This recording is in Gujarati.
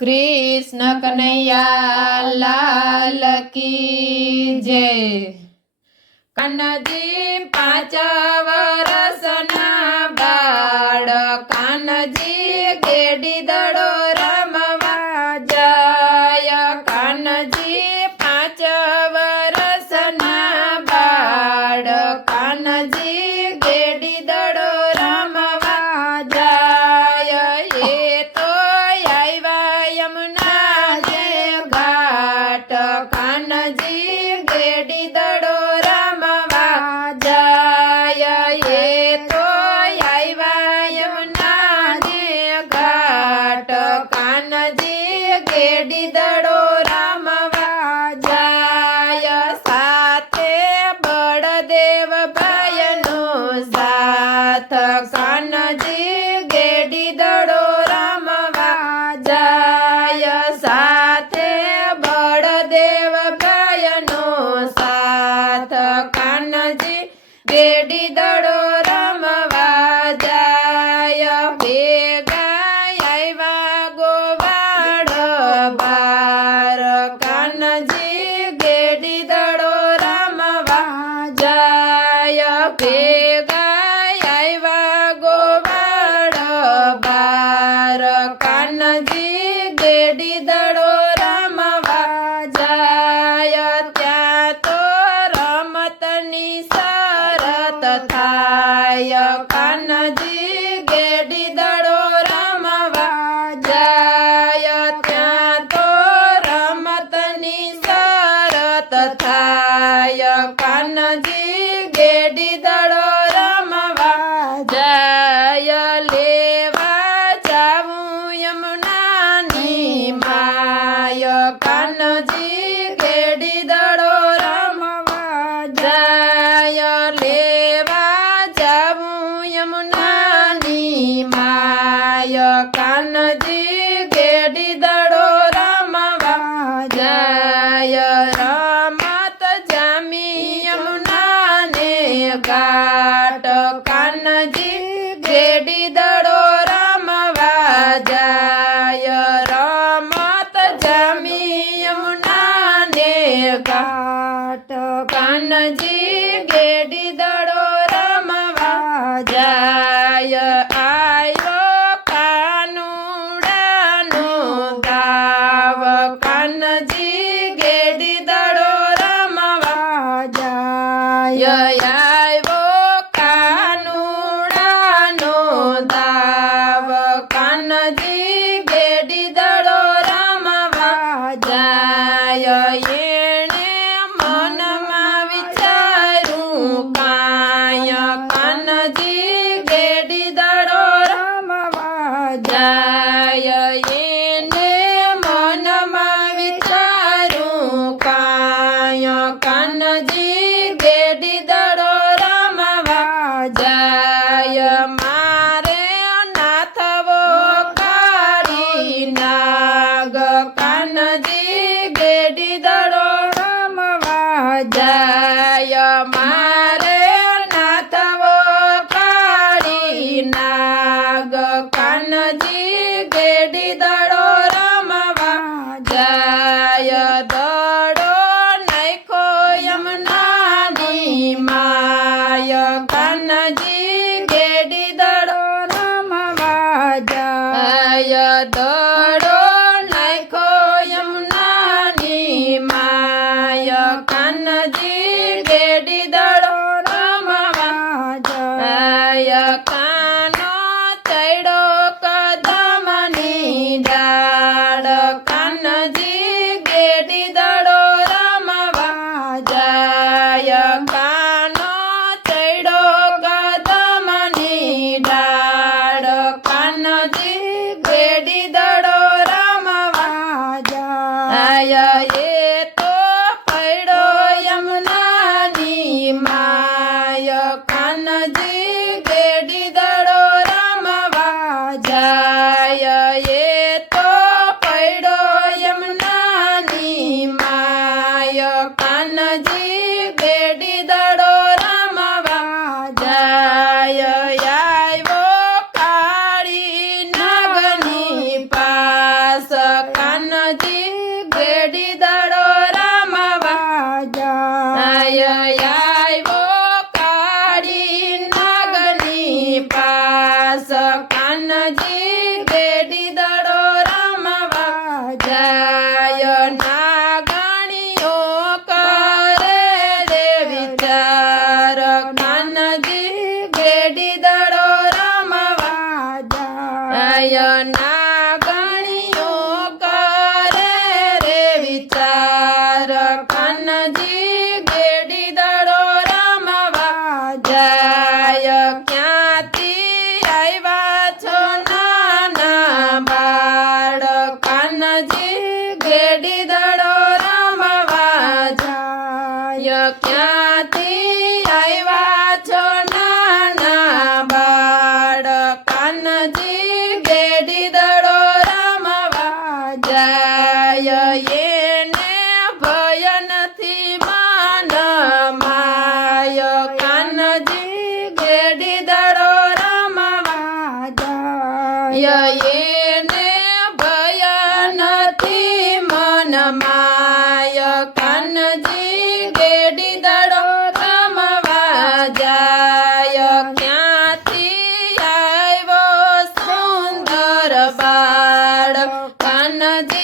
कृष्ण कन्हैया लाल की जय। कान्हाजी 5 वर्षना बाळ, कान्हाजी गेडी दडो रमवा જાય। कान्हाजी 5 वर्षना बाळ, कान्हाजी गेडी दडो रमवा જાય। એ તો આવ્યા યમુનાજી ઘાટ, કાન્હાજી ગેડી દડો રમવા જાય। એ તો આવ્યા યમુનાજી ઘાટ, કાન્હાજી ગેડી દડો રમવા જાય। સાથે બળદેવ ભાઈનો સાથ, કાન્હાજી ગેડી દડો રમવા જાય। સાથે બળદેવ ભાઈનો સાથ, કાન્હાજી ગેડી દડો રમવા જાય। ભેગા આવ્યા ગોવાળ બાર, કાન્હાજી ગેડી દડો રમવા જાય। ભેગા આવ્યા ગોવાળ બાર, કાન્હાજી ગેડી દડો રમવા જાય। ત્યાં તો રમતની શરત થાય, કાન્હાજી ગેડી દડો રમવા જાય। ત્યાં તો રમતની શરત થાય, કાન્હાજી ગેડી દડો રમવા જાય। લેવા જાવું યમુનાની માય, કાન્હાજી ગેડી દડો રમવા જાય। લેવા જાવું યમુનાની માય, કાન્હાજી ગેડી દડો રમવા જાય। રમત જામી યમુનાને ઘાટ, કાન્હાજી ગેડી દડો રમવા જાય। રમત જામી યમુનાને ઘાટ, કાન્હાજી ગેડી દડો રમવા જાય। આયો કાનુડાનો ગાવ, કાન્હાજી ગેડી દડો રમવા જાય। આવ્યો કાનુડાનો દાવ, કાન્હાજી ગેડી દડો રમવા જાય। એણે મનમાં વિચાર્યું કાય, કાન્હાજી ગેડી દડો રમવા જાય। એને મનમાં વિચાર્યું કાય, કાન્હાજી ગેડી દડો રમવા જાય। મારે નાથવો કાળી નાગ, કાન્હાજી ગેડી દડો રમવા જાય। મારે નાથવો કાળી નાગ, કાન્હાજી ગેડી દડો રમવા જાય। દડો નાખ્યો યમુનાની માય, કાન્હાજી ગેડી દડો રમવા જાય। દડો નાખ્યો યમુનાની માય, કાન્હાજી ગેડી દડો રમવા જાય। કાનો ચડ્યો કદમની ડાળ, કાન્હાજી ગેડી દડો રમવા જાય। કાનો ચડ્યો કદમની ડાળ, કાન્હાજી ગેડી દડો કાનજી ગેડી દડો રમવા જાય ક્યાંથી આવ્યા છો નાના બાળ કાનજી ગેડી દડો રમવા જાય એને ભય નથી માન માય કાનજી ગેડી દડો રમવા જાય એને ભય નથી મન માય કાનજી ગેડી દડો રમવા જાય ક્યાંથી આવ્યો સુંદર બાળ કાનજી